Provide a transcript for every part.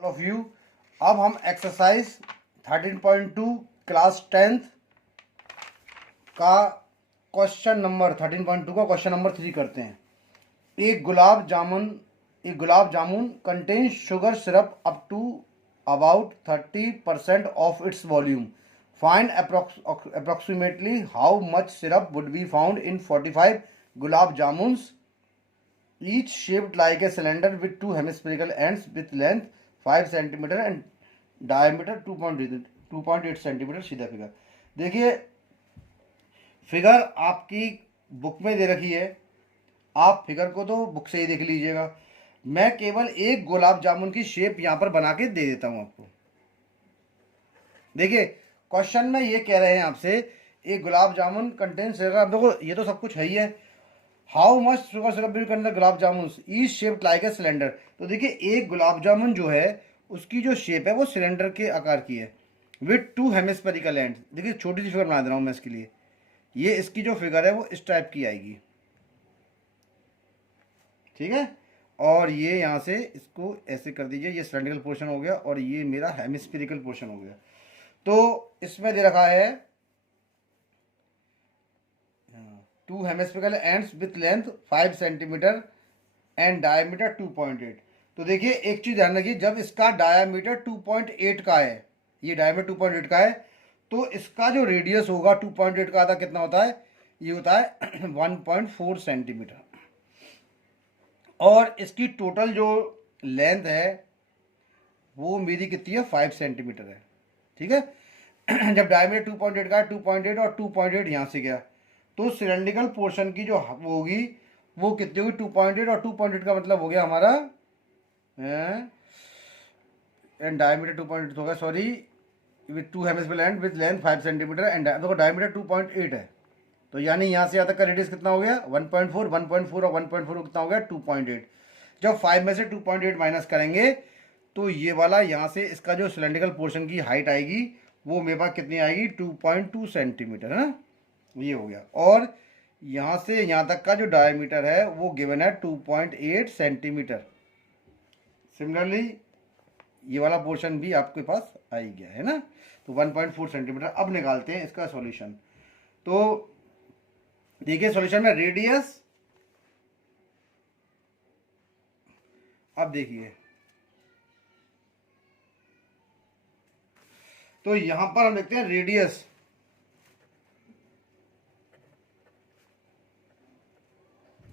Of you. अब हम exercise 13.2 class 10th का क्वेश्चन नंबर 13.2 का क्वेश्चन नंबर 3 करते हैं। एक gulab jamun contains sugar syrup up to about 30% of its volume. Find approximately how much syrup would be found in 45 gulab jamuns, each shaped like a cylinder with two hemispherical ends with length 5 centimeter and diameter 2.8 centimetre. सीधा figure देखिए, figure आपकी book में दे रखी है, आप figure को तो book से ही देख लीजिएगा। मैं केवल एक गुलाब जामुन की शेप यहां पर बना के दे देता हूं आपको। देखिए, क्वेश्चन में ये कह रहे हैं आपसे, एक गुलाब जामुन कंटेन्स, देखो ये तो सब कुछ है ही है। How much sugar syrup will contain gulab jamun each shaped like a cylinder. तो देखिए, एक गुलाब जामुन जो है उसकी जो शेप है वो सिलेंडर के आकार की है, विथ टू हेमिस्फेरिकल एंड। देखिए, छोटी सी फिगर बना दे रहा हूं मैं इसके लिए। ये इसकी जो फिगर है वो इस टाइप की आएगी, ठीक है। और ये यहाँ से इसको ऐसे कर दीजिए, ये सिलेंड्रिकल पोर्शन हो गया और ये मेरा हेमिस्फेरिकल पोर्शन हो गया। तो इसमें दे रखा है to hemispherical ends with length 5 centimetre and diameter 2.8। तो देखिए, एक चीज ध्यान रखिए, जब इसका डायमीटर 2.8 का है, ये डायमीटर 2.8 का है, तो इसका जो रेडियस होगा 2.8 का आधा कितना होता है, ये होता है 1.4 सेंटीमीटर। और इसकी टोटल जो लेंथ है वो मेरी कितनी है, 5 सेंटीमीटर है, ठीक है। जब डायमीटर 2.8 का है, 2.8 और 2.8 यहाँ से गया, तो सिलेंड्रिकल पोर्शन की जो होगी वो कितनी होगी, 2.8, और 2.8 का मतलब हो गया हमारा एंड डायमीटर 2.8 होगा, sorry, with to hemispherical and with length 5 centimetre and देखो डायमीटर 2.8 है, तो यानी यहाँ से यहाँ तक का रेडियस कितना हो गया, 1.4, 1.4 और 1.4 कितना हो गया, 2.8। जब 5 में से 2.8 माइनस करेंगे तो ये वाला यहाँ से इसका जो सिलेंड्रिकल पोर्शन की हाइट आएगी वो मेरे पास कितनी आएगी, 2.2 सेंटीमीटर, है ना, ये हो गया। और यहाँ से यहाँ तक का जो डायमीटर है वो गिवन है 2.8 सेंटीमीटर। सिमिलरली ये वाला पोर्शन भी आपके पास आ ही गया है ना, तो 1.4 सेंटीमीटर। अब निकालते हैं इसका सॉल्यूशन। तो देखिए, सॉल्यूशन में रेडियस, अब देखिए, तो यहां पर हम देखते हैं radius,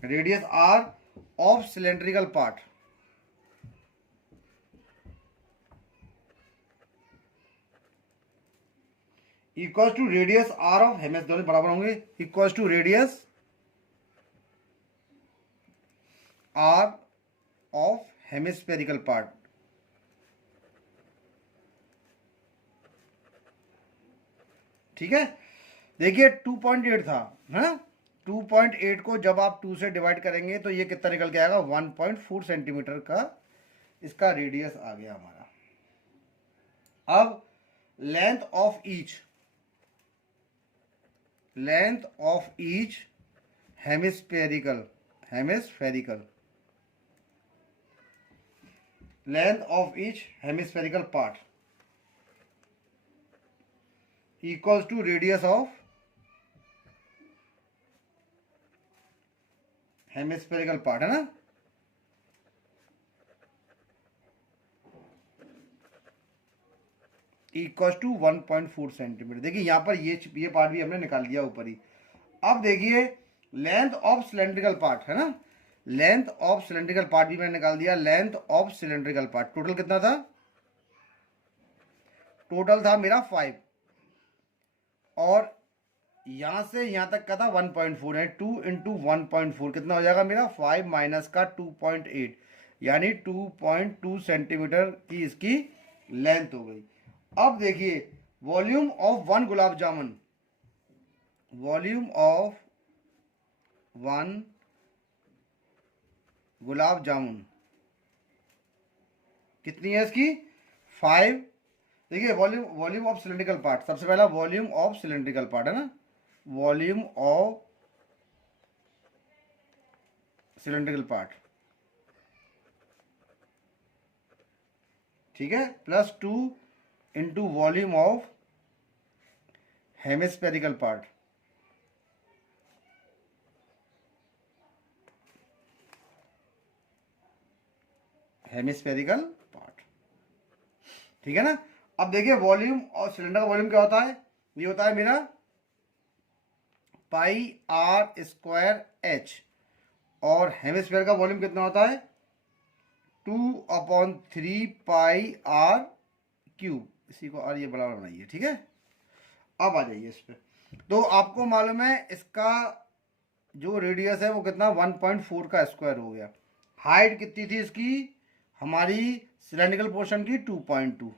radius R of cylindrical part equal to radius R of हेमिस, दोनों बराबर होंगे, equal to radius R of hemispherical part. ठीक है, देखिए 2.8 था, है 2.8 को जब आप 2 से डिवाइड करेंगे तो ये कितना निकल के आएगा, 1.4 सेंटीमीटर का इसका रेडियस आ गया हमारा। अब length of each hemispherical length of each hemispherical part equals to radius of hemispherical part, है ना। Equal to 1.4 centimetre. देखिए यहां पर ये पार्ट भी हमने निकाल दिया ऊपर ही। अब देखिए, लेंथ ऑफ सिलेंड्रिकल पार्ट, है ना, लेंथ ऑफ सिलेंड्रिकल पार्ट भी मैंने निकाल दिया। Length of cylindrical part total कितना था, टोटल था मेरा 5, और यहां से यहां तक का था 1.4 है, 2 इंटू 1.4 कितना हो जाएगा मेरा, 5 माइनस का 2.8, यानी 2.2 सेंटीमीटर की इसकी लेंथ हो गई। अब देखिए, volume of one gulab jamun, volume of one gulab jamun कितनी है इसकी, 5। देखिए, वॉल्यूम ऑफ सिलेंड्रिकल पार्ट, सबसे पहला वॉल्यूम ऑफ सिलेंड्रिकल पार्ट, है ना, वॉल्यूम ऑफ सिलेंड्रिकल पार्ट ठीक है, +2 into volume of hemispherical part, hemispherical part, ठीक है ना। अब देखिए वॉल्यूम और सिलेंडर का वॉल्यूम क्या होता है, ये होता है मेरा पाई आर स्क्वायर एच, और हेमिस्फेयर का वॉल्यूम कितना होता है 2/3 पाई आर क्यूब, इसी को आर ये बराबर बनाइए, ठीक है। अब आ जाइए इस पे, तो आपको मालूम है इसका जो रेडियस है वो कितना 1.4 का स्क्वायर हो गया। हाइट कितनी थी इसकी हमारी सिलेंड्रिकल पोर्शन की 2.2,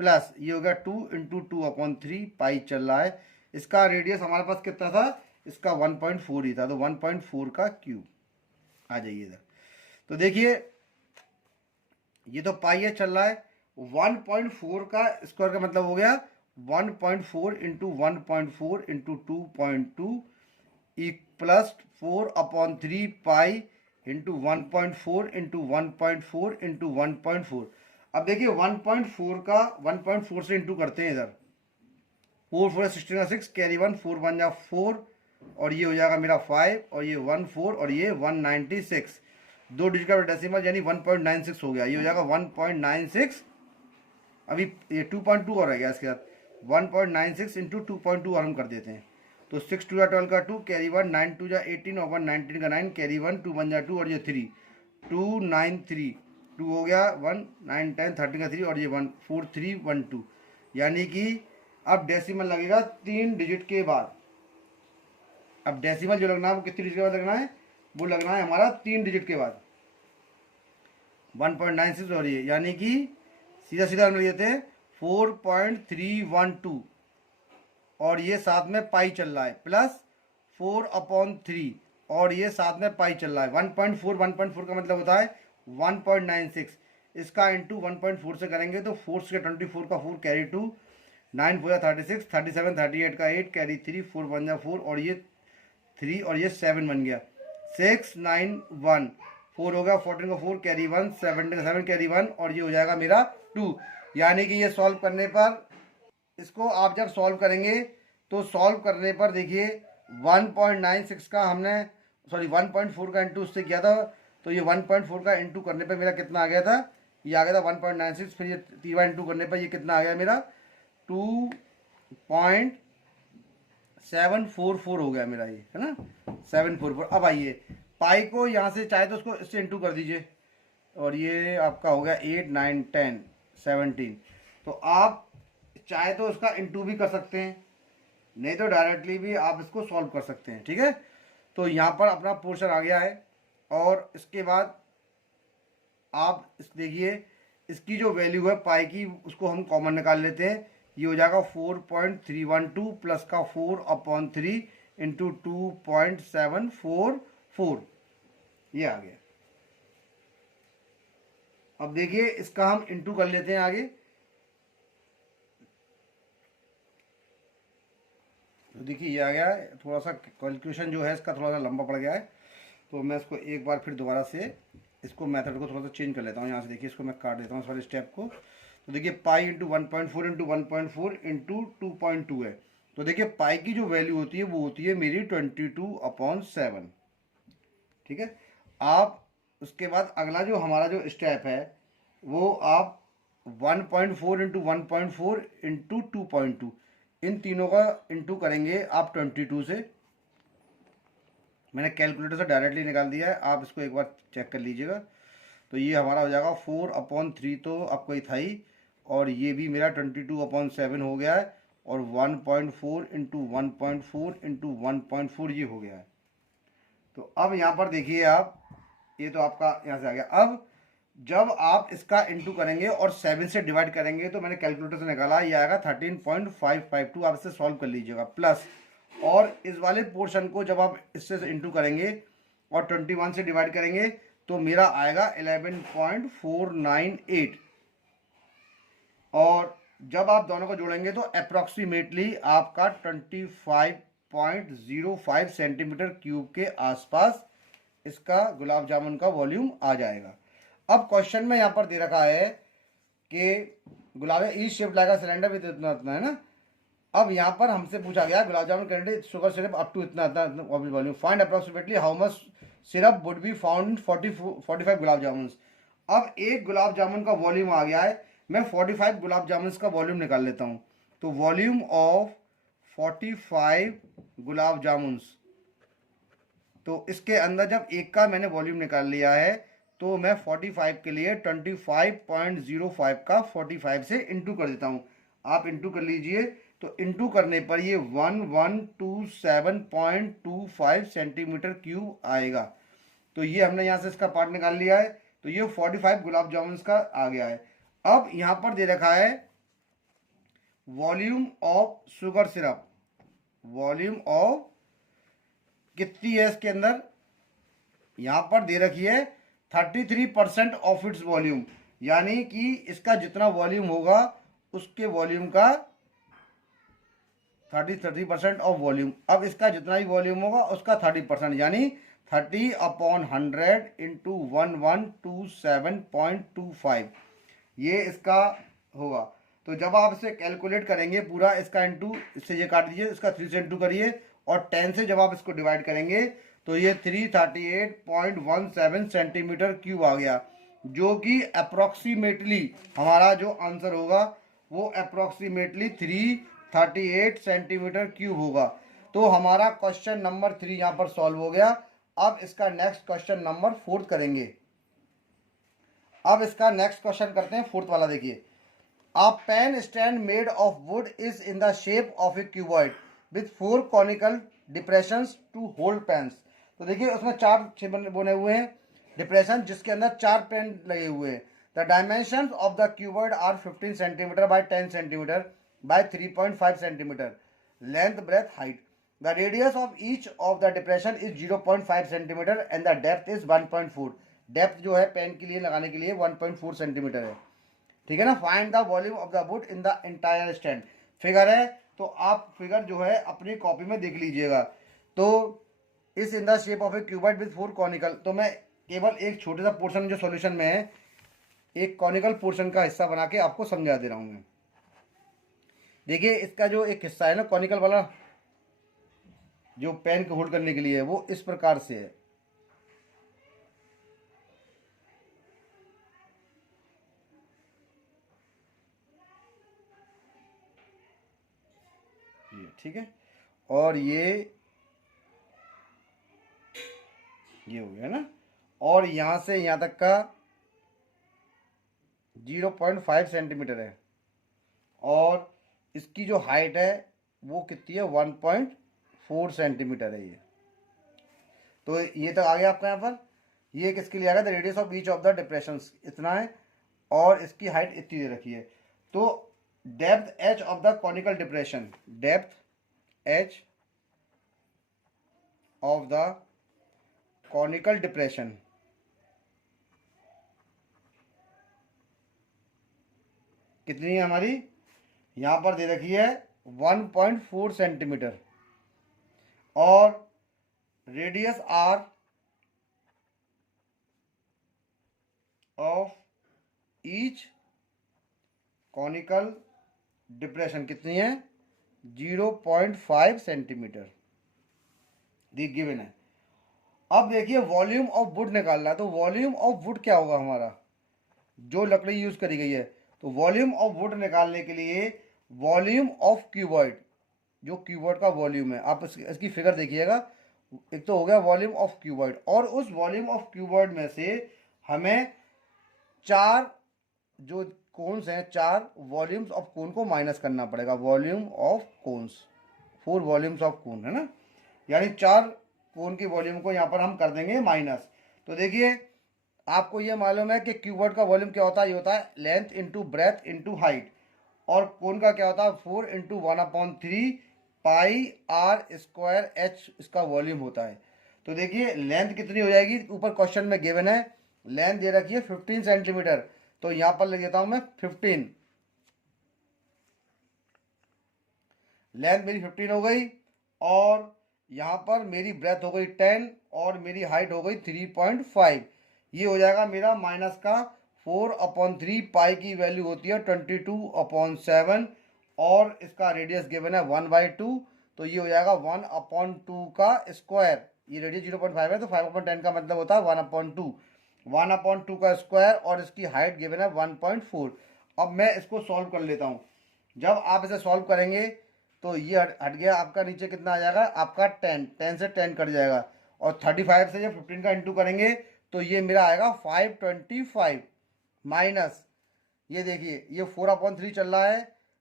प्लस ये हो गया 2 इंटू 2/3 पाई चल रहा है। इसका रेडियस हमारे पास कितना था, इसका 1.4 ही था, तो 1.4 का क्यूब। आ जाइए इधर, तो देखिए ये तो पाई है चल रहा है, 1.4 का स्क्वायर का मतलब हो गया 1.4 into 1.4 into 2.2 plus 4/3 pi into 1.4 into 1.4 into 1.4। अब देखिए 1.4 का 1.4 से इंटू करते हैं इधर, 4 4 16 6 कैरी 1 4 1 जा 4, और ये हो जाएगा मेरा 5, और ये 1 4, और ये 196, 2 डिजिट का डेसिमल यानी 1.96 हो गया, ये हो जाएगा 1.96। अभी ये 2.2 और रह गया इसके साथ, 1.96 इंटू 2.2 और हम कर देते हैं, तो 6 2 12 का 2 कैरी 1 9 2 जा 18 और 1 19 का 9 कैरी 1 2 1 जा 2 और ये 3 2 9 3 2 हो गया 1 9 10 13 का 3 और ये 1 4 3 1 2, यानी कि अब डेसिमल लगेगा 3 डिजिट के बाद। अब डेसिमल जो लगना है वो कितनी डिजिट के बाद लगना है, वो लगना है हमारा 3 डिजिट के बाद 1.96 और ये, यानी कि सीधा सीधा हम लेते हैं 4.312, और ये साथ में पाई चल रहा है प्लस 4/3, और ये साथ में पाई चल रहा है 1.4 का मतलब होता है 1.96, इसका इंटू 1.4 से करेंगे तो 4 से 24 का 4 कैरी 2 9 4 36 37 38 का 8 कैरी 3 4 1 जा 4 और ये 3 और ये 7 बन गया 6 9 1 4 हो गया 14 का 4 कैरी 1 7 का 7 कैरी 1 और ये हो जाएगा मेरा 2। यानी कि ये सॉल्व करने पर, इसको आप जब सॉल्व करेंगे तो सॉल्व करने पर देखिए 1.96 का हमने 1.4 का इंटू उससे किया था, तो ये 1.4 का इंटू करने पर मेरा कितना आ गया था, ये आ गया था 1.96, फिर ये 3 बार इंटू करने पर ये कितना आ गया मेरा 2.744 हो गया मेरा, ये है ना 744। अब आइए पाई को यहाँ से चाहे तो उसको इससे इंटू कर दीजिए, और ये आपका हो गया 8 9 10 17, तो आप चाहे तो इसका इंटू भी कर सकते हैं, नहीं तो डायरेक्टली भी आप इसको सॉल्व कर सकते हैं, ठीक है। तो यहाँ पर अपना पोर्शन आ गया है, और इसके बाद आप इस देखिए इसकी जो वैल्यू है पाई की उसको हम कॉमन निकाल लेते हैं, ये हो जाएगा 4.312 प्लस का 4/3 इंटू 2.744, ये आ गया। अब देखिए इसका हम इंटू कर लेते हैं आगे, तो देखिए ये आ गया है, थोड़ा सा कैलकुलेशन जो है इसका थोड़ा सा लंबा पड़ गया है, तो मैं इसको एक बार फिर दोबारा से इसको मेथड को थोड़ा सा चेंज कर लेता हूँ। यहाँ से देखिए इसको मैं काट देता हूँ इस वाले स्टेप को, तो देखिए पाई इंटू 1.4 इंटू 1.4 इंटू 2.2 है, तो देखिए पाई की जो वैल्यू होती है वो होती है मेरी 22/7, ठीक है। आप उसके बाद अगला जो हमारा जो स्टेप है वो आप 1.4 इंटू 1.4 इंटू 2.2 इन तीनों का इंटू करेंगे आप 22 से, मैंने कैलकुलेटर से डायरेक्टली निकाल दिया है, आप इसको एक बार चेक कर लीजिएगा, तो ये हमारा हो जाएगा 4/3 तो आपको ही था ही, और ये भी मेरा 22/7 हो गया है, और 1.4 इंटू 1.4 इंटू 1.4 ये हो गया है। तो अब यहाँ पर देखिए आप, ये तो आपका यहाँ से आ गया। अब जब आप इसका इंटू करेंगे और 7 से डिवाइड करेंगे तो मैंने कैलकुलेटर से निकाला, ये आएगा 13.552, आप इसे सॉल्व कर लीजिएगा प्लस, और इस वाले पोर्शन को जब आप इससे इंटू करेंगे और 21 से डिवाइड करेंगे तो मेरा आएगा 11.498, और जब आप दोनों को जोड़ेंगे तो अप्रॉक्सीमेटली आपका 25.05 सेंटीमीटर क्यूब के आसपास इसका गुलाब जामुन का वॉल्यूम आ जाएगा। अब क्वेश्चन में यहाँ पर दे रखा है कि गुलाब ईच शेप लाएगा सिलेंडर विद इतना इतना, है ना। अब यहाँ पर हमसे पूछा गया gulab jamun candy sugar syrup up to इतना इतना volume, find approximately how much syrup would be found 45 gulab jamun. अब एक गुलाब जामुन का वॉल्यूम आ गया है, मैं 45 गुलाब जामुन का वॉल्यूम निकाल लेता हूँ। तो वॉल्यूम ऑफ 45 गुलाब जामुन, तो इसके अंदर जब एक का मैंने वॉल्यूम निकाल लिया है तो मैं 45 के लिए 25.05 का 45 से इंटू कर देता हूँ। आप इंटू कर लीजिए, तो इंटू करने पर ये 1127.25 सेंटीमीटर क्यूब आएगा। तो ये हमने यहाँ से इसका पार्ट निकाल लिया है, तो ये 45 गुलाब जामुन का आ गया है। अब यहाँ पर दे रखा है volume of sugar syrup, volume of कितनी है इसके अंदर, यहाँ पर दे रखी है 33% ऑफ इट्स वॉल्यूम, यानी कि इसका जितना वॉल्यूम होगा उसके वॉल्यूम का 30% ऑफ वॉल्यूम। अब इसका जितना भी वॉल्यूम होगा उसका 30%, यानी 30/100 इंटू 1127.25 ये इसका होगा। तो जब आप इसे कैलकुलेट करेंगे पूरा इसका इंटू, इससे ये काट दीजिए, इसका 3 से इंटू करिए और 10 से जब आप इसको डिवाइड करेंगे तो ये 338.17 सेंटीमीटर क्यूब आ गया, जो कि अप्रॉक्सीमेटली हमारा जो आंसर होगा वो अप्रॉक्सीमेटली 338 सेंटीमीटर क्यूब होगा। तो हमारा क्वेश्चन नंबर 3 यहाँ पर सॉल्व हो गया। अब इसका नेक्स्ट क्वेश्चन नंबर 4 करेंगे। अब इसका नेक्स्ट क्वेश्चन करते हैं 4th वाला। देखिए, A pen stand made of wood is in the shape of a cuboid with 4 conical depressions to hold pens। तो देखिए उसमें 4 बने हुए हैं डिप्रेशन, जिसके अंदर 4 पेन लगे हुए हैं। The dimensions of the cuboid are 15 centimetre by 10 centimetre by 3.5 centimetre length breadth height. The radius of each of the depression is 0.5 centimetre and the depth is 1.4। Depth जो है पेन के लिए लगाने के लिए 1.4 सेंटीमीटर है, ठीक है ना। Find the volume of the would in the entire stand. Figure है, तो आप फिगर जो है अपनी कॉपी में देख लीजिएगा। तो इस in the shape of A cuboid with 4 conical, तो मैं केवल एक छोटे सा पोर्शन जो सॉल्यूशन में है एक कॉनिकल पोर्शन का हिस्सा बना के आपको समझा दे रहा हूँ मैं। देखिए इसका जो एक हिस्सा है ना कॉनिकल वाला, जो पेन को होल्ड करने के लिए है, वो इस प्रकार से है। ठीक है, और ये हो गया ना, और यहां से यहां तक का 0.5 सेंटीमीटर है, और इसकी जो हाइट है वो कितनी है 1.4 सेंटीमीटर है ये। तो ये तक आ गया आपका। यहाँ पर ये किसके लिए आ गया, the radius of each of the depression इतना है और इसकी हाइट इतनी दे रखी है। तो depth H of the conical depression, depth H of the conical depression कितनी है हमारी, यहां पर दे रखी है 1.4 सेंटीमीटर, और radius R of each conical depression कितनी है 0.5 सेंटीमीटर दी गिवन है। अब देखिए वॉल्यूम ऑफ वुड निकालना है, तो वॉल्यूम ऑफ वुड क्या होगा हमारा, जो लकड़ी यूज करी गई है। तो वॉल्यूम ऑफ वुड निकालने के लिए वॉल्यूम ऑफ क्यूबॉइड, जो क्यूबॉइड का वॉल्यूम है, आप इसकी फिगर देखिएगा। एक तो हो गया वॉल्यूम ऑफ क्यूबॉइड, और उस वॉल्यूम ऑफ क्यूबॉइड में से हमें 4 जो कोन्स हैं, 4 वॉल्यूम्स ऑफ कोन को माइनस करना पड़ेगा। Volume of cones, 4 volumes of cone है ना, यानी 4 कोन की वॉल्यूम को यहाँ पर हम कर देंगे माइनस। तो देखिए आपको ये मालूम है कि क्यूबॉइड का वॉल्यूम क्या होता है, ये होता है length into breadth into height, और कोन का क्या होता है 4 into 1/3 pi R square H इसका वॉल्यूम होता है। तो देखिए लेंथ कितनी हो जाएगी, ऊपर क्वेश्चन में गिवन है लेंथ दे रखी है 15 सेंटीमीटर, तो यहां पर लिख देता हूं मैं 15, लेंथ मेरी 15 हो गई, और यहां पर मेरी ब्रेथ हो गई 10 और मेरी हाइट हो गई 3.5। ये हो जाएगा मेरा माइनस का 4/3 पाई की वैल्यू होती है 22/7 और इसका रेडियस गिवन है 1/2, तो ये हो जाएगा 1/2 का स्क्वायर। ये रेडियस 0.5 है तो 5/10 का मतलब होता है 1/2, 1/2 का स्क्वायर और इसकी हाइट गिवन है 1.4। अब मैं इसको सॉल्व कर लेता हूँ। जब आप इसे सॉल्व करेंगे तो ये हट गया आपका, नीचे कितना आ जाएगा आपका 10, 10 से 10 कट जाएगा और 35 से जब 15 का इंटू करेंगे तो ये मेरा आएगा 525 माइनस, ये देखिए ये 4/3 चल रहा है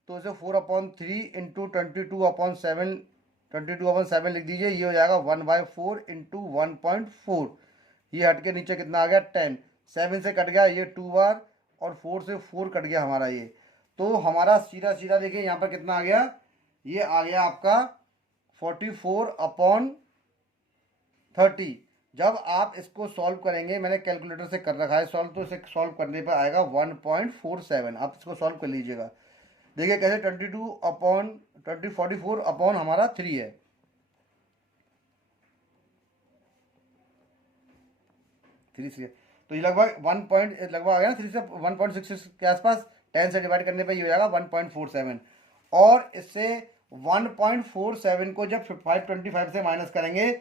तो इसे 4/3 इंटू 22/7 लिख दीजिए, ये हो जाएगा 1/4 इंटू 1.4। ये हट के नीचे कितना आ गया 10, 7 से कट गया ये 2 बार और 4 से 4 कट गया हमारा ये, तो हमारा सीधा सीधा देखिए यहाँ पर कितना आ गया, ये आ गया आपका 44/30। जब आप इसको सॉल्व करेंगे, मैंने कैलकुलेटर से कर रखा है सॉल्व, तो इसे सॉल्व करने पर आएगा 1.47। आप इसको सॉल्व कर लीजिएगा, देखिए कैसे 44 हमारा 3 है, 3 से तो ये लगभग लगभग आ गया ना 3 से 1.66 के आसपास। 10 से डिवाइड करने पे ये हो जाएगा 1.47 और इससे 1.47 को जब 525 से माइनस करेंगे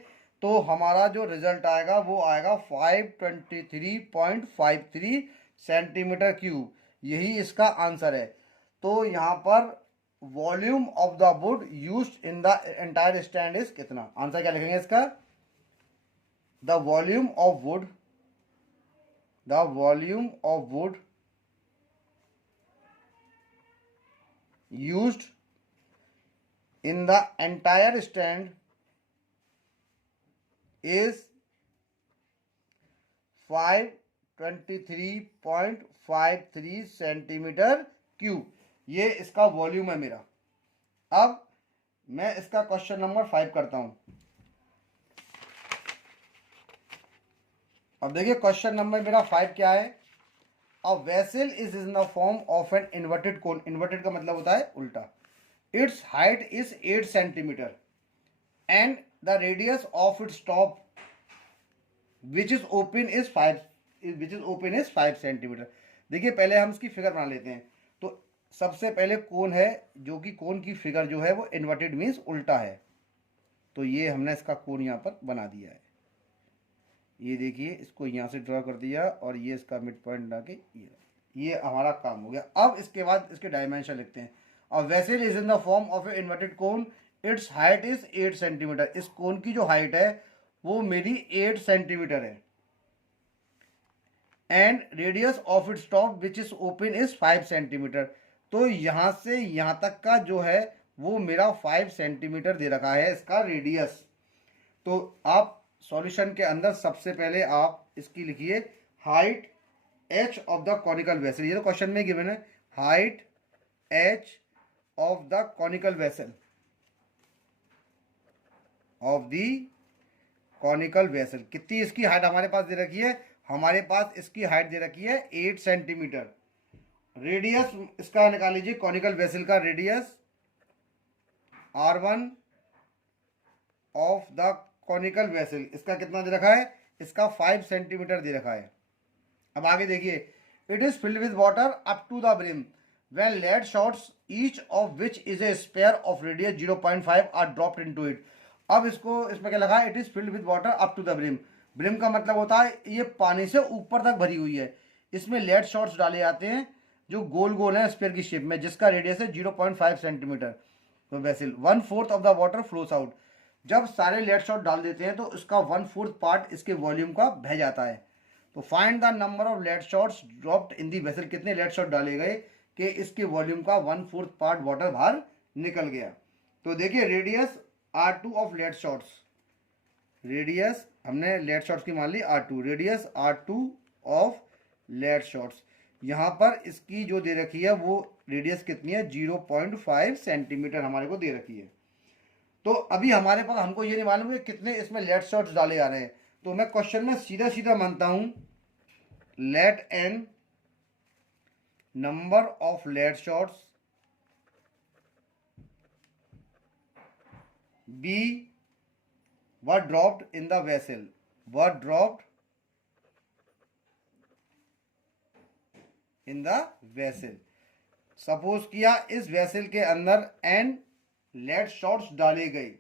तो हमारा जो रिजल्ट आएगा वो आएगा 523.53 सेंटीमीटर क्यूब। यही इसका आंसर है। तो यहाँ पर volume of the wood used in the entire stand is कितना, आंसर क्या लिखेंगे इसका, the volume of would, the volume of wood used in the entire stand is 523.53 centimetre cube. ये इसका वॉल्यूम है मेरा। अब मैं इसका क्वेश्चन नंबर 5 करता हूं। अब देखिए क्वेश्चन नंबर मेरा 5 क्या है, a vessel is in the form of an inverted cone, inverted का मतलब होता है उल्टा, it's height is 8 centimetre and the radius of its top which is open is 5 centimetre. देखिए पहले हम इसकी फिगर बना लेते हैं। तो सबसे पहले कोन है, जो कि कोन की फिगर जो है वो इन्वर्टेड मीन्स उल्टा है, तो ये हमने इसका कोन यहाँ पर बना दिया है। ये देखिए इसको यहाँ से ड्रॉ कर दिया और ये इसका मिड पॉइंट ला के ये हमारा काम हो गया। अब इसके बाद इसके डायमेंशन लिखते हैं। अब vessel is in the form of A inverted cone, it's height is 8 centimetre. इस कोन की जो हाइट है वो मेरी 8 सेंटीमीटर है and radius of its top which is open is 5 centimetre. तो यहाँ से यहाँ तक का जो है वो मेरा 5 सेंटीमीटर दे रखा है इसका रेडियस। तो आप सॉल्यूशन के अंदर सबसे पहले आप इसकी लिखिए height H of the conical vessel, ये तो क्वेश्चन में गिवन है, height H of the conical vessel, of the conical vessel. कितनी इसकी हाइट हमारे पास दे रखी है, हमारे पास इसकी हाइट दे रखी है 8 सेंटीमीटर। रेडियस इसका निकाल लीजिए, कॉनिकल वेसल का radius R1 of the conical vessel, इसका कितना दे रखा है, इसका 5 सेंटीमीटर दे रखा है। अब आगे देखिए, it is filled with water up to the brim when lead shots each of which is a sphere of radius 0.5 are dropped into it. अब इसको इसमें क्या लगा है, it is filled with water up to the brim. Brim का मतलब होता है ये पानी से ऊपर तक भरी हुई है। इसमें लेड शॉट्स डाले जाते हैं जो गोल गोल है स्पेयर की शेप में, जिसका रेडियस है 0.5 सेंटीमीटर। तो vessel 1/4 of the water flows out. जब सारे लेड शॉट डाल देते हैं तो इसका 1/4 पार्ट इसके वॉल्यूम का बह जाता है। तो find the number of lead shots dropped in the vessel, कितने लेड शॉट डाले गए कि इसके वॉल्यूम का 1/4 पार्ट वाटर बाहर निकल गया। तो देखिए radius R2 of lead shots, radius हमने लेड शॉट्स की मान ली R2, radius R2 of lead shots, यहाँ पर इसकी जो दे रखी है वो रेडियस कितनी है, 0.5 सेंटीमीटर हमारे को दे रखी है। तो अभी हमारे पास हमको ये नहीं मालूम है कितने इसमें लेड शॉट्स डाले जा रहे हैं, तो मैं क्वेश्चन में सीधा सीधा मानता हूं let N number of lead shots be were dropped in the vessel, were dropped in the vessel. Suppose किया इस वेसल के अंदर एन लेड शॉट्स डाले गए,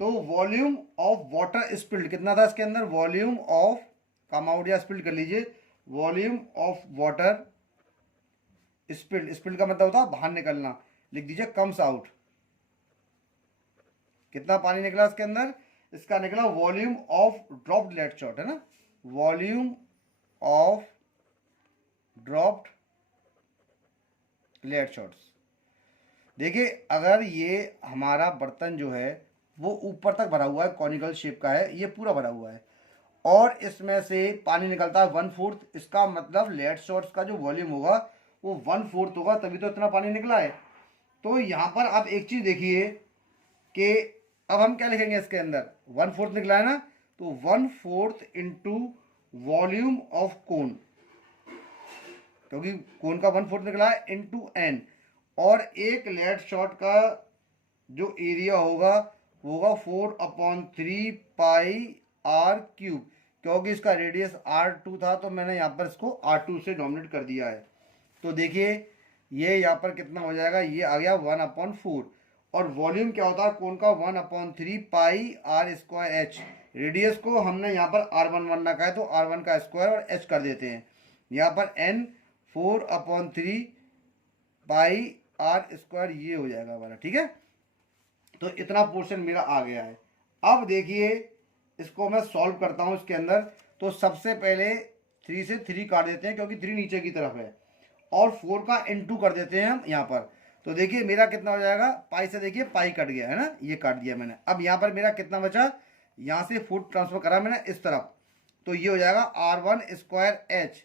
तो वॉल्यूम ऑफ वाटर स्पिल्ड कितना था इसके अंदर, वॉल्यूम ऑफ कम आउट या स्पिल्ड कर लीजिए, volume of water spilled, spilled का मतलब होता है बाहर निकलना, लिख दीजिए कम्स आउट। कितना पानी निकला इसके अंदर, इसका निकला volume of dropped lead shot, है ना, volume of dropped lead shots. देखिए अगर ये हमारा बर्तन जो है वो ऊपर तक भरा हुआ है, कॉनिकल शेप का है, ये पूरा भरा हुआ है और इसमें से पानी निकलता है 1/4, इसका मतलब लेड शॉट्स का जो वॉल्यूम होगा वो 1/4 होगा, तभी तो इतना पानी निकला है। तो यहाँ पर आप एक चीज देखिए कि अब हम क्या लिखेंगे इसके अंदर, 1/4 निकला है ना, तो 1/4 इंटू वॉल्यूम ऑफ कोन, क्योंकि कोन का 1/4 निकला है, इंटू एन, और एक लेड शॉट का जो एरिया होगा वो होगा 4/3 पाई आर क्यूब, क्योंकि इसका रेडियस R2 था तो मैंने यहाँ पर इसको R2 से डोमिनेट कर दिया है। तो देखिए ये यहाँ पर कितना हो जाएगा, ये आ गया 1/4, और वॉल्यूम क्या होता है कोन का, 1/3 pi R square H. Radius को हमने यहाँ पर R1 रखा है तो R1 का स्क्वायर और h कर देते हैं, यहाँ पर n 4/3 पाई आर स्क्वायर, ये हो जाएगा हमारा, ठीक है। तो इतना पोर्शन मेरा आ गया है। अब देखिए इसको मैं सॉल्व करता हूँ इसके अंदर, तो सबसे पहले 3 से 3 काट देते हैं क्योंकि 3 नीचे की तरफ है, और 4 का इंटू कर देते हैं हम यहाँ पर। तो देखिए मेरा कितना हो जाएगा, पाई से देखिए पाई कट गया है ना, ये काट दिया मैंने। अब यहाँ पर मेरा कितना बचा, यहाँ से 4 ट्रांसफर करा मैंने इस तरफ, तो ये हो जाएगा R1 स्क्वायर एच,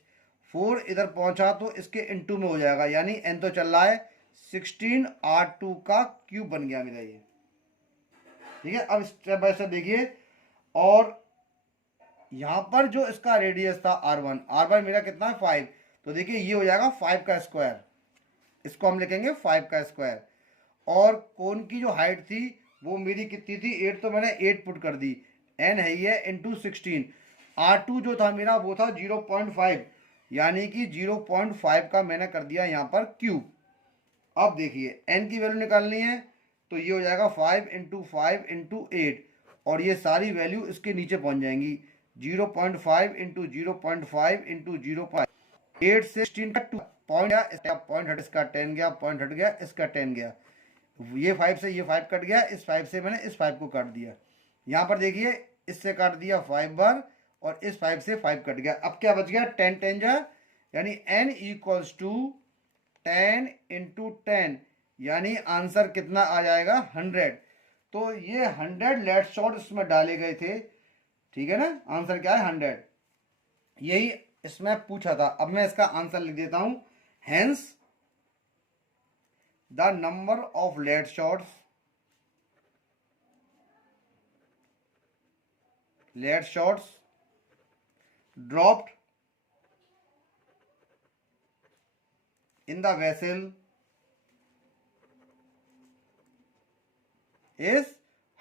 4 इधर पहुंचा तो इसके इंटू में हो जाएगा, यानी n तो चल रहा है 16 R2 का क्यूब बन गया मेरा ये, ठीक है। अब स्टेप बाय स्टेप देखिए, और यहां पर जो इसका रेडियस था R1 मेरा कितना है 5, तो देखिए ये हो जाएगा 5 का स्क्वायर, इसको हम लिखेंगे 5 का स्क्वायर। और कोन की जो हाइट थी वो मेरी कितनी थी 8, तो मैंने 8 पुट कर दी, n है ये इंटू 16। R2 जो था मेरा वो था 0.5, यानी कि 0.5 का मैंने कर दिया यहाँ पर क्यूब। अब देखिए n की वैल्यू निकालनी है, तो ये हो जाएगा 5 इंटू 5 इंटू 8, और ये सारी वैल्यू इसके नीचे पहुंच जाएंगी, 0.5 इंटू 0.5 इंटू 0.5, 8 से 16 का 2 पॉइंट गया, इसका पॉइंट हट, इसका 10 गया, पॉइंट हट गया, इसका 10 गया, ये 5 से ये 5 कट गया, इस 5 से मैंने इस 5 को काट दिया। यहाँ पर देखिए इससे काट दिया 5 बार, और इस 5 से 5 कट गया। अब क्या बच गया, 10 10 जा, यानी n इक्वल्स टू 10 इंटू 10, यानी आंसर कितना आ जाएगा 100। तो ये 100 लेड शॉट इसमें डाले गए थे, ठीक है ना, आंसर क्या है 100, यही इसमें पूछा था। अब मैं इसका आंसर लिख देता हूं, hence the number of lead shots dropped in the vessel is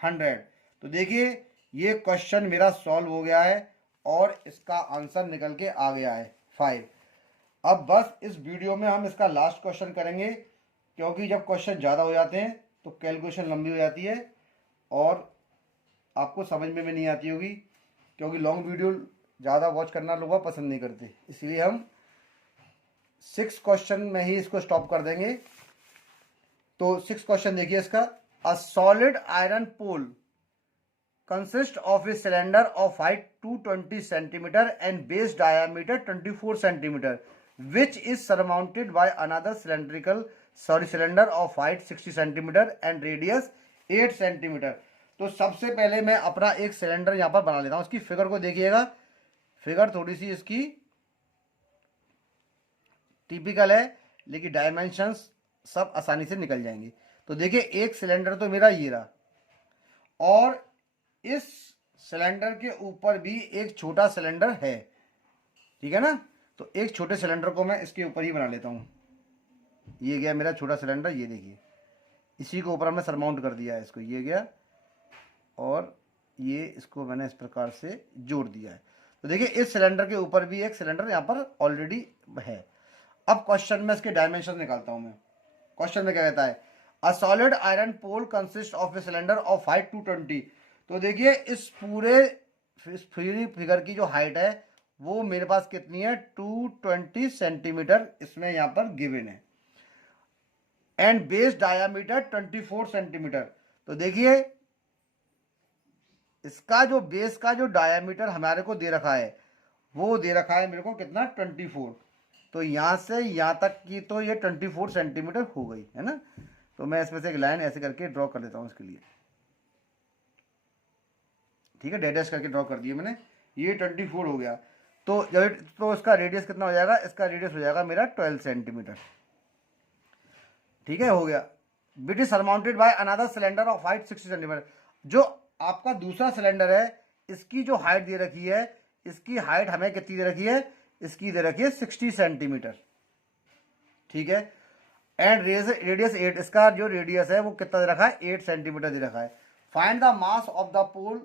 100। तो देखिए ये क्वेश्चन मेरा सॉल्व हो गया है और इसका आंसर निकल के आ गया है 5। अब बस इस वीडियो में हम इसका लास्ट क्वेश्चन करेंगे, क्योंकि जब क्वेश्चन ज़्यादा हो जाते हैं तो कैलकुलेशन लंबी हो जाती है और आपको समझ में भी नहीं आती होगी, क्योंकि लॉन्ग वीडियो ज़्यादा वॉच करना लोग पसंद नहीं करते, इसलिए हम 6 क्वेश्चन में ही इसको स्टॉप कर देंगे। तो 6 क्वेश्चन देखिए इसका, a solid iron pole consist of a cylinder of height 220 centimeter and base diameter 24 centimeter, which is surmounted by another cylinder of height 60 centimeter and radius 8 centimeter। तो सबसे पहले मैं अपना एक सिलेंडर यहाँ पर बना लेता हूँ। इसकी फिगर को देखिएगा, फिगर थोड़ी सी इसकी टिपिकल है, लेकिन डायमेंशंस सब आसानी से निकल जाएंगे। तो देखिए एक सिलेंडर तो मेरा ये रहा, और इस सिलेंडर के ऊपर भी एक छोटा सिलेंडर है, ठीक है ना। तो एक छोटे सिलेंडर को मैं इसके ऊपर ही बना लेता हूँ। ये गया मेरा छोटा सिलेंडर, ये देखिए इसी को ऊपर हमने सरमाउंट कर दिया है इसको, ये गया और ये इसको मैंने इस प्रकार से जोड़ दिया है। तो देखिए इस सिलेंडर के ऊपर भी एक सिलेंडर यहाँ पर ऑलरेडी है। अब क्वेश्चन में इसके डायमेंशन निकालता हूं मैं। क्वेश्चन में क्या कहता है, a solid iron pole consist of a cylinder of height 220। तो देखिए इस पूरे फिगर की जो हाइट है वो मेरे पास कितनी है, 220 सेंटीमीटर इसमें यहाँ पर गिवन है। And base diameter 24 centimetre. तो देखिए इसका जो बेस का जो डायामीटर हमारे को दे रखा है वो दे रखा है मेरे को कितना, 24। तो यहां से यहां तक की तो ये 24 सेंटीमीटर हो गई है ना। तो मैं इसमें से एक लाइन ऐसे करके ड्रॉ कर देता हूं इसके लिए, ठीक है, डैश करके ड्रॉ कर दिया मैंने, ये 24 हो गया। तो इसका रेडियस कितना हो जाएगा, इसका रेडियस हो जाएगा मेरा 12 सेंटीमीटर, ठीक है, हो गया। Which is surmounted by another cylinder of height 60 centimetre. जो आपका दूसरा सिलेंडर है इसकी जो हाइट दे रखी है, इसकी हाइट हमें कितनी दे रखी है, इसकी दे रखी है 60 सेंटीमीटर, ठीक है। एंड रेडियस 8, इसका जो रेडियस है वो कितना दे रखा है, 8 सेंटीमीटर दे रखा है। Find the mass of the pole,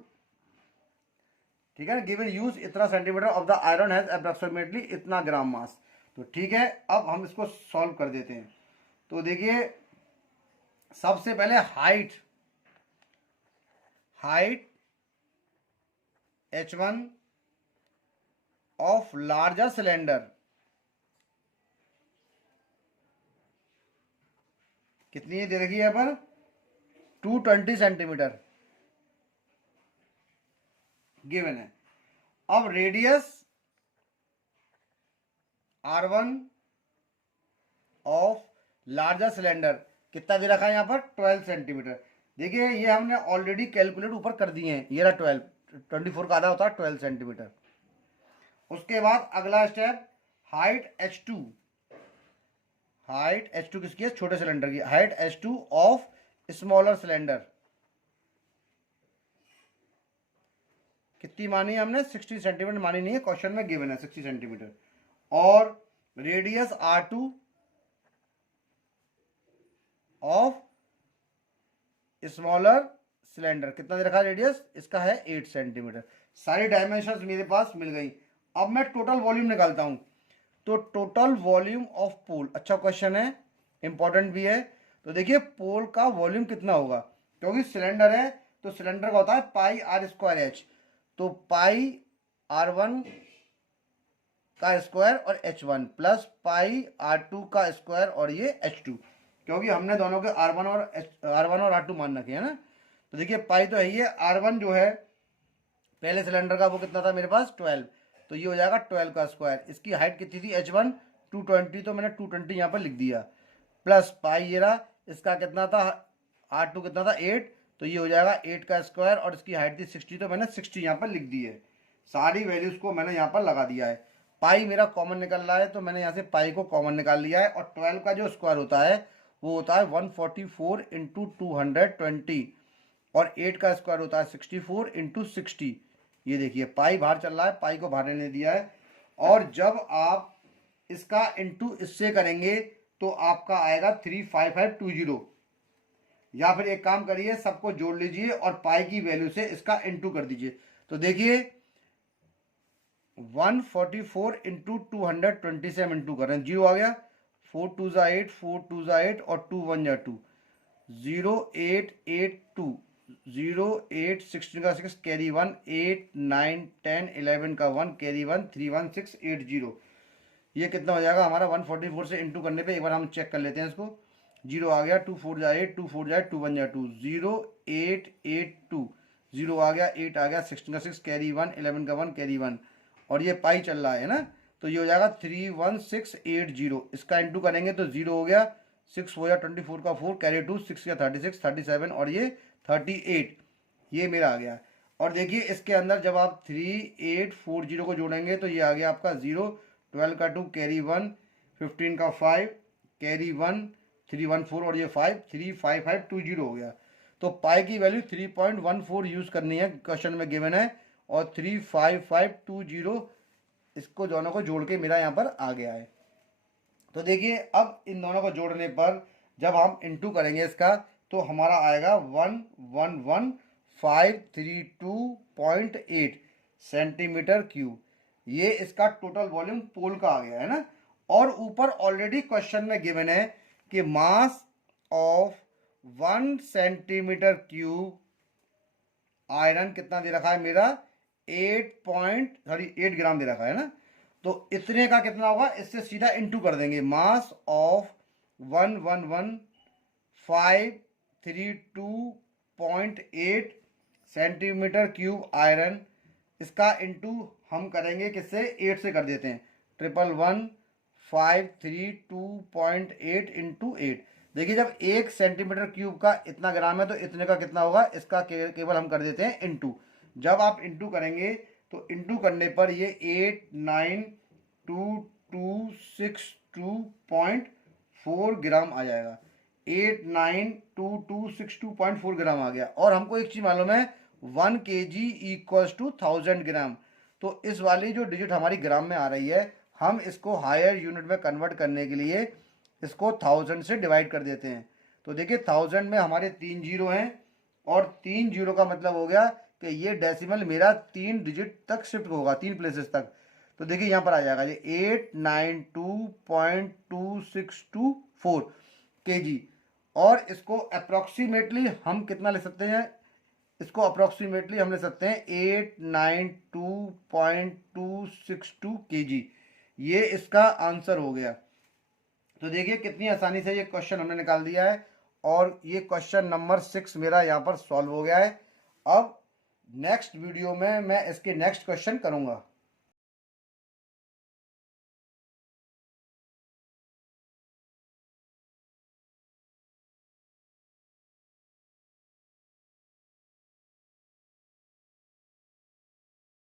ठीक है, गिवन यूज इतना centimetre of the iron has approximately इतना ग्राम मास। तो ठीक है, अब हम इसको सॉल्व कर देते हैं। तो देखिए सबसे पहले height H1 of larger cylinder कितनी दे रखी है यहाँ पर, 220 सेंटीमीटर गिवन है। अब radius R1 of larger cylinder कितना दे रखा है यहाँ पर, 12 सेंटीमीटर। देखिए ये हमने ऑलरेडी कैलकुलेट ऊपर कर दिए हैं, ये रहा 12, 24 का आधा होता है 12 सेंटीमीटर। उसके बाद अगला स्टेप, हाइट H2 किसकी है, छोटे सिलेंडर की। Height H2 of smaller cylinder कितनी मानी है हमने, 60 सेंटीमीटर मानी नहीं है, क्वेश्चन में गिवन है 60 सेंटीमीटर। और radius R2 of smaller cylinder कितना दे रखा है रेडियस, इसका है 8 सेंटीमीटर। सारी डायमेंशंस मेरे पास मिल गई। अब मैं टोटल वॉल्यूम निकालता हूं। तो टोटल वॉल्यूम ऑफ पोल, अच्छा क्वेश्चन है, इंपॉर्टेंट भी है। तो देखिए पोल का वॉल्यूम कितना होगा, क्योंकि सिलेंडर है तो सिलेंडर का होता है पाई आर स्क्वायर एच। तो पाई R1 का स्क्वायर और H1 प्लस पाई R2 का स्क्वायर और ये H2, क्योंकि हमने दोनों के R1 और R2 मान रखे हैं ना। तो देखिए पाई तो है, ये R1 जो है पहले सिलेंडर का वो कितना था मेरे पास, 12। तो ये हो जाएगा 12 का स्क्वायर। इसकी हाइट कितनी थी H1 220, तो मैंने 220 यहाँ पर लिख दिया, प्लस पाई ये रहा, इसका कितना था R2 कितना था 8, तो ये हो जाएगा 8 का स्क्वायर, और इसकी हाइट थी 60, तो मैंने 60 यहाँ पर लिख दी है। सारी वैल्यूज को मैंने यहाँ पर लगा दिया है। पाई मेरा कॉमन निकल रहा है तो मैंने यहाँ से पाई को कॉमन निकाल लिया है। और 12 का जो स्क्वायर होता है वो होता है 144 इंटू 220, और 8 का स्क्वायर होता है 64 इंटू 60। ये देखिए पाई बाहर चल रहा है, पाई को बाहर रहने दिया है। और जब आप इसका इंटू इससे करेंगे तो आपका आएगा 35520। या फिर एक काम करिए, सबको जोड़ लीजिए और पाई की वैल्यू से इसका इंटू कर दीजिए। तो देखिए 144 इंटू 220 से हम इंटू कर रहे हैं, 0 आ गया, 4 2 ज़ा 8, 4 2 ज़ा 8 और 2 1 ज़ा 2, 0882, 0 8 16 का 6 कैरी 1, 8 9 10 11 का 1 कैरी 1, 31680। ये कितना हो जाएगा हमारा, 144 से इंटू करने पे एक बार हम चेक कर लेते हैं इसको। 0 आ गया, 2 4 ज़ा 8, 2 4 ज़ा 8, 2 1 ज़ा 2, 0882, 0 आ गया, 8 आ गया, 16 का 6 कैरी 1, 11 का 1 कैरी 1, और ये पाई चल रहा है ना। तो ये हो जाएगा 31680। इसका इंटू करेंगे तो 0 हो गया, 6 हो गया, 24 का 4 कैरी 2, 6 का 36, 37 और ये 38, ये मेरा आ गया। और देखिए इसके अंदर जब आप 3840 को जोड़ेंगे तो ये आ गया आपका 0, 12 का 2 कैरी 1, 15 का 5 कैरी 1, 314 और ये 5, 35520 हो गया। तो पाई की वैल्यू 3.14 यूज करनी है, क्वेश्चन में गिवन है, और 35520 इसको दोनों को जोड़ के मेरा यहाँ पर आ गया है। तो देखिए अब इन दोनों को जोड़ने पर जब हम इंटू करेंगे इसका तो हमारा आएगा 111532.8 सेंटीमीटर क्यूब। ये इसका टोटल वॉल्यूम पोल का आ गया है ना। और ऊपर ऑलरेडी क्वेश्चन में गिवन है कि mass of 1 centimetre cube iron कितना दे रखा है मेरा 8 ग्राम दे रखा है ना, तो इतने का कितना होगा, इससे सीधा इंटू कर देंगे। Mass of 111,532.8 centimetre cube iron, इसका इंटू हम करेंगे किससे, 8 से कर देते हैं, 111,532.8 इंटू 8। देखिए जब 1 सेंटीमीटर क्यूब का इतना ग्राम है तो इतने का कितना होगा, इसका केवल हम कर देते हैं इंटू। जब आप इंटू करेंगे तो इंटू करने पर ये 8922262.4 ग्राम आ जाएगा, 8922262.4 ग्राम आ गया। और हमको एक चीज़ मालूम है 1 kg इक्वल्स टू 1000 ग्राम, तो इस वाली जो डिजिट हमारी ग्राम में आ रही है, हम इसको हायर यूनिट में कन्वर्ट करने के लिए इसको 1000 से डिवाइड कर देते हैं। तो देखिए 1000 में हमारे 3 जीरो हैं, और 3 जीरो का मतलब हो गया कि ये डेसिमल मेरा 3 डिजिट तक शिफ्ट होगा, 3 प्लेसेस तक। तो देखिए यहाँ पर आ जाएगा ये 892.2624 kg, और इसको अप्रॉक्सीमेटली हम कितना ले सकते हैं, इसको अप्रॉक्सीमेटली हम ले सकते हैं 892.262 kg। ये इसका आंसर हो गया। तो देखिए कितनी आसानी से ये क्वेश्चन हमने निकाल दिया है, और ये क्वेश्चन नंबर 6 मेरा यहाँ पर सॉल्व हो गया है। अब नेक्स्ट वीडियो में मैं इसके नेक्स्ट क्वेश्चन करूँगा।